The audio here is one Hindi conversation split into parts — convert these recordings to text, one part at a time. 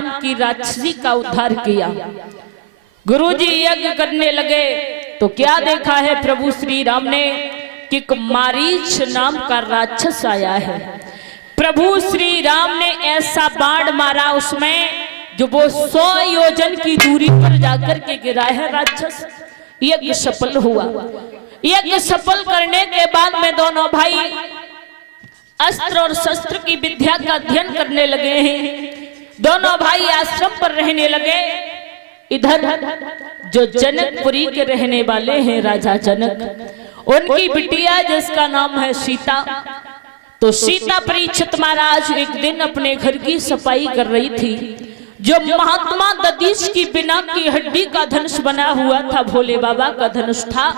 नाम की राक्षसी का उद्धार किया। गुरुजी यज्ञ करने लगे तो क्या देखा है प्रभु श्री राम ने कि मारीच नाम का राक्षस आया है। प्रभु श्री राम ने ऐसा बाण मारा उसमें जो वो 100 योजन की दूरी पर जाकर के गिरा है राक्षस। यज्ञ सफल हुआ। यज्ञ सफल करने के बाद में दोनों भाई अस्त्र और शस्त्र की विद्या का अध्ययन करने लगे हैं। दोनों भाई आश्रम पर रहने लगे। इधर जो जनकपुरी के रहने वाले हैं राजा जनक, उनकी बिटिया जिसका नाम है सीता, तो सीता परीक्षित महाराज एक दिन अपने घर की सफाई कर रही थी। जो महात्मा दधीच की बिना की हड्डी का धनुष बना हुआ था, भोले बाबा का धनुष था।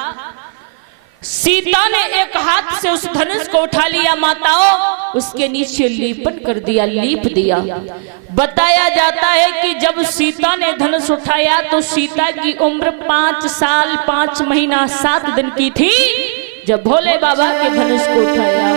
सीता ने एक हाथ से उस धनुष को उठा लिया, माताओं उसके नीचे लीपन कर दिया, लीप दिया। बताया जाता है कि जब सीता ने धनुष उठाया तो सीता की उम्र 5 साल 5 महीना 7 दिन की थी जब भोले बाबा के धनुष को उठाया।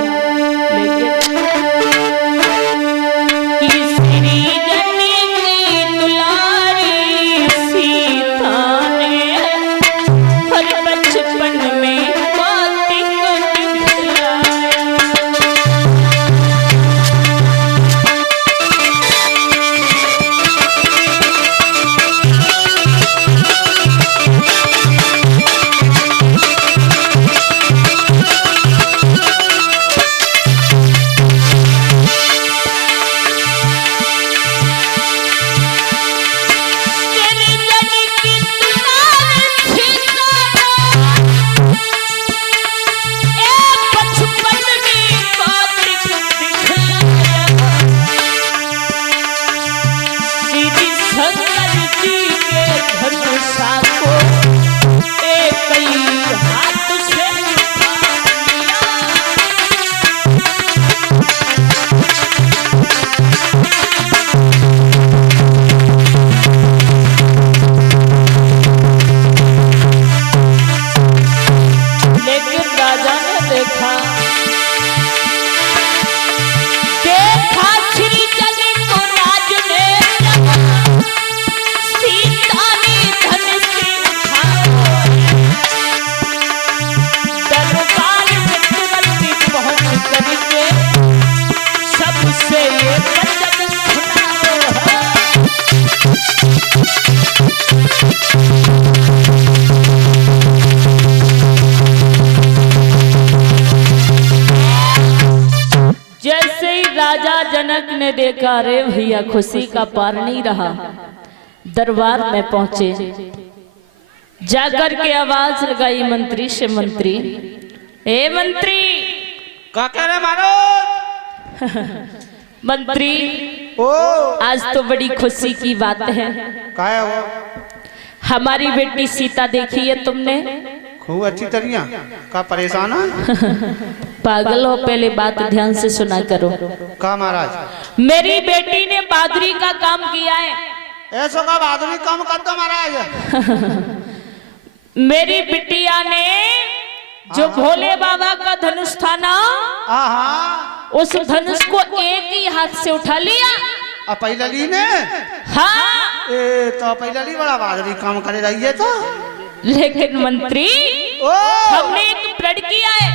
जनक ने देखा, रे भैया खुशी का पार नहीं रहा। दरबार में पहुंचे, जाकर के आवाज लगाई मंत्री से, मंत्री ए मंत्री क्या कह रहे महाराज? मंत्री ओ आज तो बड़ी खुशी की बात है। क्या है वो? हमारी बेटी सीता देखी है तुमने? खूब अच्छी तरह। का परेशान है? पागल हो, पहले बात ध्यान से सुना करो। का महाराज? मेरी बेटी ने बहादुरी का काम किया है। ऐसा का बहादुरी काम कर दो महाराज। मेरी बिटिया ने जो भोले बाबा का धनुष था ना, उस धनुष को एक ही हाथ से उठा लिया। पहला ली ने? हाँ। तो पहला ली बड़ा बहादुरी काम करे रही है तो। लेकिन मंत्री हमने एक प्रण किया है।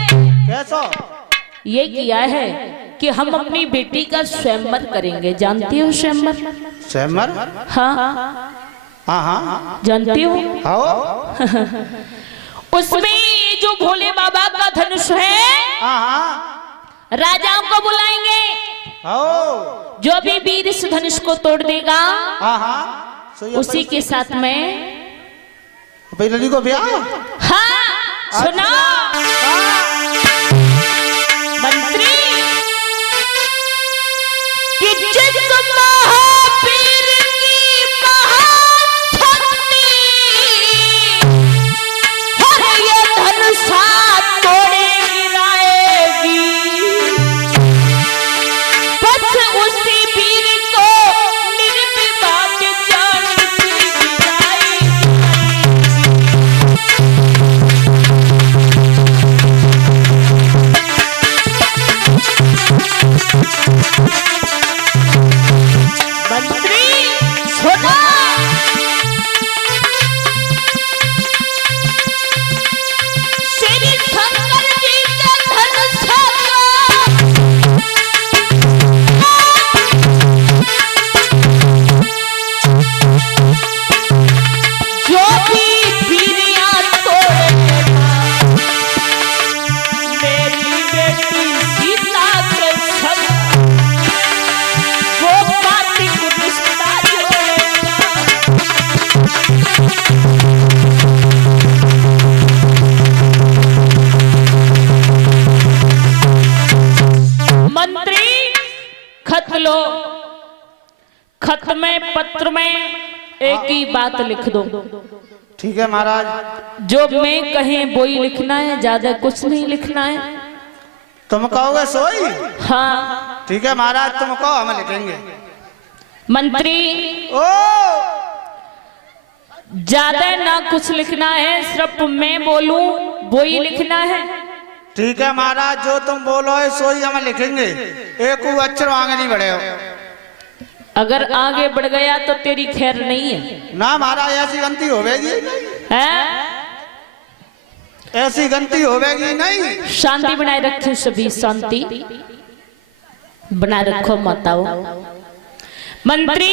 कैसा? ये किया है कि हम अपनी बेटी का स्वयंवर करेंगे। जानती हो स्वयंवर? स्वयंवर? हाँ हाँ हाँ जानती हो? हाँ। उसमें जो भोले बाबा का धनुष है, राजाओं को बुलाएंगे। जो भी वीर इस धनुष को तोड़ देगा, उसी के साथ में पहले को ब्याह। हाँ सुना मंत्री कि जिस महावीर की महाशक्ति हर ये धनुषा तोड़े गिराएगी, बस उसी वीर को निर्विवाद जान की गिराएगी। में पत्र में एक ही बात लिख दो। ठीक है महाराज। जो मैं कहें वो ही लिखना है, ज्यादा कुछ नहीं लिखना है। तुम कहोगे सोई? हाँ ठीक है महाराज, तुम कहो हम लिखेंगे। मंत्री ओ ज्यादा ना कुछ लिखना है, सिर्फ मैं बोलूं वो ही लिखना है। ठीक है महाराज, जो तुम बोलो है सोई हम लिखेंगे। एक अक्षर आगे नहीं बढ़े हो। अगर आगे बढ़ गया तो तेरी खैर नहीं है ना महाराज, ऐसी गलती होवेगी है? ऐसी गलती होवेगी नहीं। शांति बनाए रखे सभी, शांति बनाए रखो माताओं। मंत्री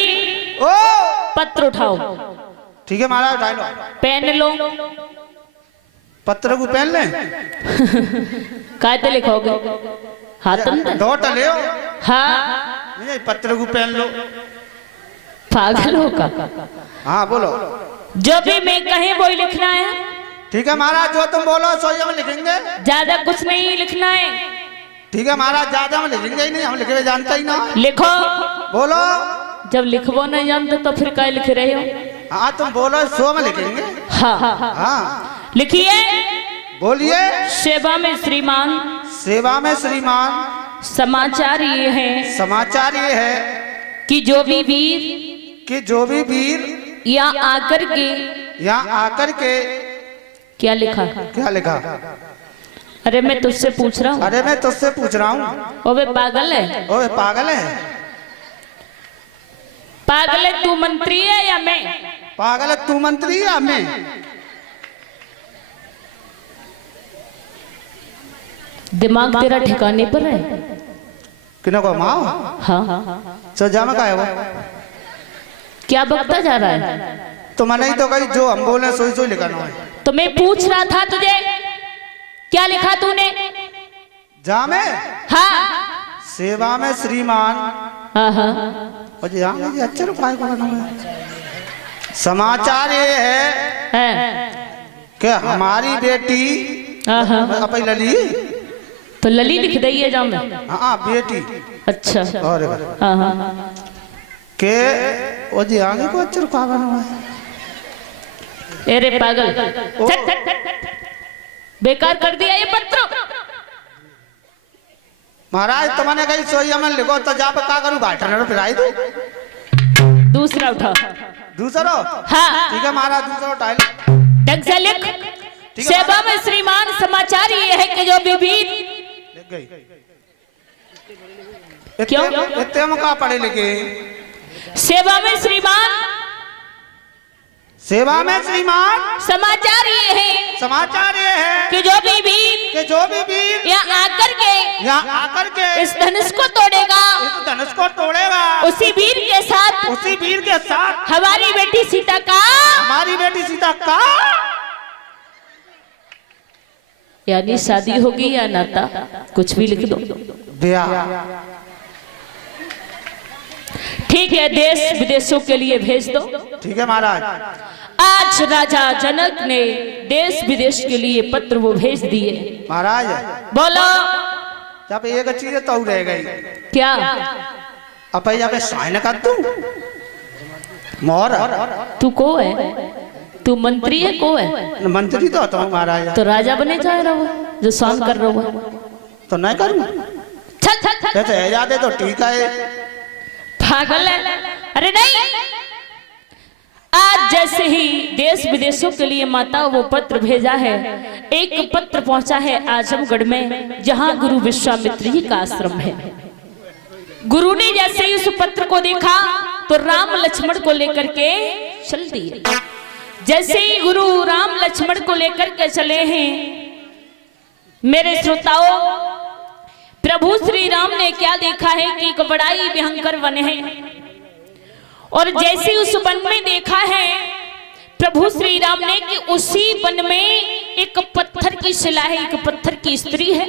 ओ पत्र उठाओ। ठीक है महाराज, उठा लो। पेन लो। पत्र को पहन ले। कायते लिखोगे? हाथ में डॉट ले। हाँ नहीं, पत्र को पहन लो। पागल होगा। हाँ बोलो। जो भी मैं कहे वो ही लिखना है। ठीक है महाराज, जो तुम बोलो सोई हम लिखेंगे। ज्यादा कुछ नहीं लिखना है। ठीक है महाराज, ज्यादा हम लिखेंगे ही नहीं, हम लिखे जानता ही ना। लिखो। बोलो। जब लिखबो नहीं जानते तो फिर क्या लिख रहे हो? हाँ तुम बोलो, सो में लिखेंगे। हाँ हाँ लिखिए। बोलिए। सेवा में श्रीमान। सेवा में श्रीमान। समाचार ये है, समाचार ये है कि जो भी वीर यहाँ आकर के क्या लिखा? क्या लिखा? अरे मैं तुझसे पूछ रहा हूँ। अरे मैं तुझसे पूछ रहा हूँ। ओबे पागल है? ओए पागल है? पागल है तू मंत्री है या मैं? पागल है तू मंत्री या मैं? दिमाग तेरा ठिकाने पर है? किनो को माओ? हाँ सजा में का है वो? क्या बकता जा रहा है? तो मैंने ही तो कही जो हम बोले सोई सोई लिखाना है। तो मैं पूछ रहा था तुझे, क्या लिखा तूने? जा में? हाँ सेवा में श्रीमान। हाँ हाँ और जी हाँ जी, अच्छा रुपये को करना है। समाचार ये है कि हमारी बेटी अपनी लली। तो लली लिख दी है जाम में? हाँ बेटी। अच्छा। और हाँ हाँ के वो जी आगे को अच्छा रुपया करना है। अरे पागल, बेकार कर दिया ये पत्र। महाराज तुमने कही सोई हमें लिखो तो जा पे का करूं? बाटन फिराई दो। दूसरा उठा। दूसरा? हाँ ठीक है महाराज, दूसरा उठा लो। ढंग से लिख। सेवा में श्रीमान, समाचार ये है कि जो विभीत। लिख गई। क्यों? इतने हम कहाँ पढ़े लिखे? सेवा में श्रीमान। सेवा में श्रीमान। समाचार ये है, समाचार ये है कि जो भी वीर यहाँ आकर के इस धनुष को तोड़ेगा, इस धनुष को तोड़ेगा, उसी वीर के साथ हमारी बेटी सीता का यानी शादी होगी या नाता, कुछ भी लिख दो। ब्याह। ठीक है, देश विदेशों के लिए भेज दो। ठीक है महाराज। आज राजा जनक ने देश विदेश के लिए पत्र वो भेज दिए। महाराज बोलो। जब एक चीज तो रह गई। क्या? अब जब साइन कर दूं मोर। तू को है? तू मंत्री है को है? मंत्री तो होता हूँ महाराज। तो राजा बने जा रहा हो जो शान कर रहा हो। तो नहीं करूँ? जैसे आजादे तो ठीक है। पागल है? अरे नहीं, आज जैसे ही देश विदेशों के लिए माता वो पत्र भेजा है, एक पत्र पहुंचा है आजमगढ़ में, जहां गुरु विश्वामित्र जी का आश्रम है। गुरु ने जैसे ही उस पत्र को देखा तो राम लक्ष्मण को लेकर के चल दिए। जैसे ही गुरु राम लक्ष्मण को लेकर के चले हैं, मेरे श्रोताओं, प्रभु श्री राम ने क्या देखा है कि एक बड़ा ही भयंकर वन है, और जैसे उस वन में देखा है प्रभु श्री राम ने कि उसी वन में एक पत्थर की शिला है, एक पत्थर की स्त्री है।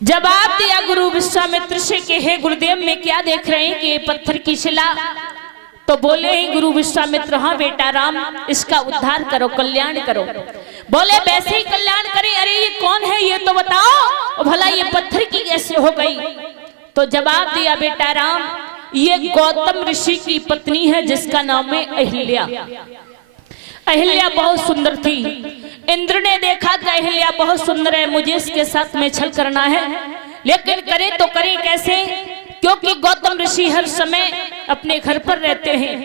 जवाब दिया गुरु विश्वामित्र से कि हे गुरुदेव, मैं क्या देख रहे हैं कि ये पत्थर की शिला? तो बोले हैं गुरु विश्वामित्र, हाँ बेटा राम, इसका उद्धार करो, कल्याण करो। बोले वैसे ही कल्याण करें? अरे ये कौन है ये तो बताओ, भला ये पत्थर की कैसे हो गई? तो जवाब दिया बेटा राम, ये गौतम ऋषि की पत्नी है जिसका नाम है अहिल्या। अहिल्या बहुत सुंदर थी। इंद्र ने देखा कि अहिल्या बहुत सुंदर है, मुझे इसके साथ में छल करना है, लेकिन करे तो करे कैसे, क्योंकि गौतम ऋषि हर समय अपने घर पर रहते हैं।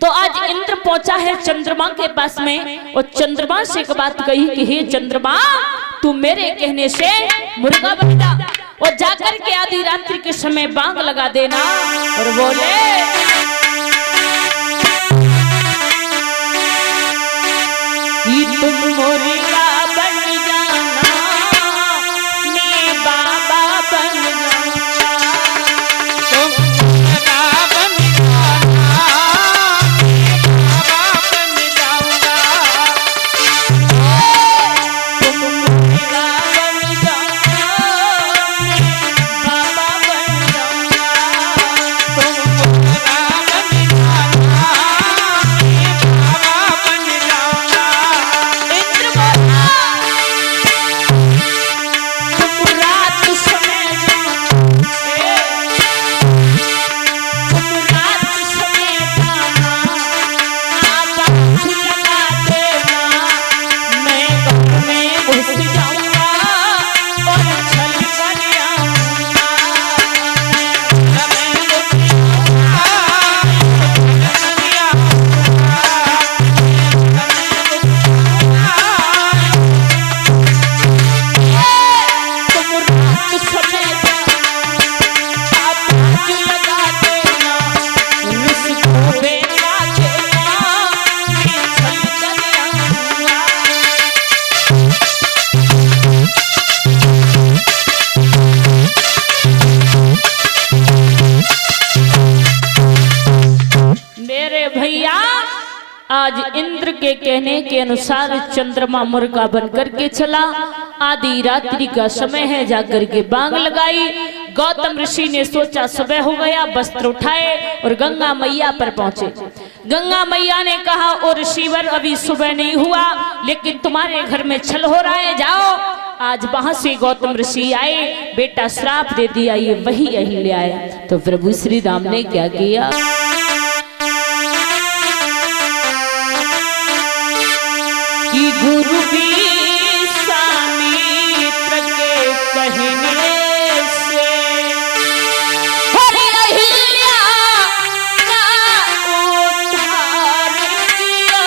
तो आज इंद्र पहुंचा है चंद्रमा के पास में और चंद्रमा से एक बात कही कि हे चंद्रमा, तू मेरे कहने से मुर्गा बन जा और जाकर के आधी रात्रि के समय बांग लगा देना और बोले कि तुम मुर्गा बन जाना, मैं बाबा बन जाऊंगा। तुम मुर्गा बन जाना, मैं बाबा बन जाऊंगा। तुम मुर्गा बन जाना, मैं बाबा बन जाऊंगा। तुम मुर्गा बन जाना, मैं बाबा बन जाऊंगा। इंद्र बोला तुम रात समय तुम रात समय जाना, आवाज लगा देना, मैं घर में घुस जाऊंगा और छल कर आऊंगा। तुम रात समय आवाज लगा देना, उसको बेटा देना, मैं छल कर आऊंगा। मेरे भैया, आज इंद्र के कहने के अनुसार चंद्रमा मुर्गा बनकर के चला। आधी रात्रि का समय है, जाकर के बांग लगाई। गौतम ऋषि ने सोचा सुबह हो गया, वस्त्र उठाए और गंगा मैया पर पहुंचे। गंगा मैया ने कहा, ओ ऋषिवर, अभी सुबह नहीं हुआ, लेकिन तुम्हारे घर में छल हो रहा है, जाओ। आज वहां से गौतम ऋषि आए, बेटा श्राप दे दिया, ये वही अहिल्या आए। तो प्रभु श्री राम ने क्या किया कि गुरु विश्वामित्र के कहने से हरि अहिल्या का उद्धार किया।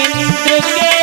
इंद्र के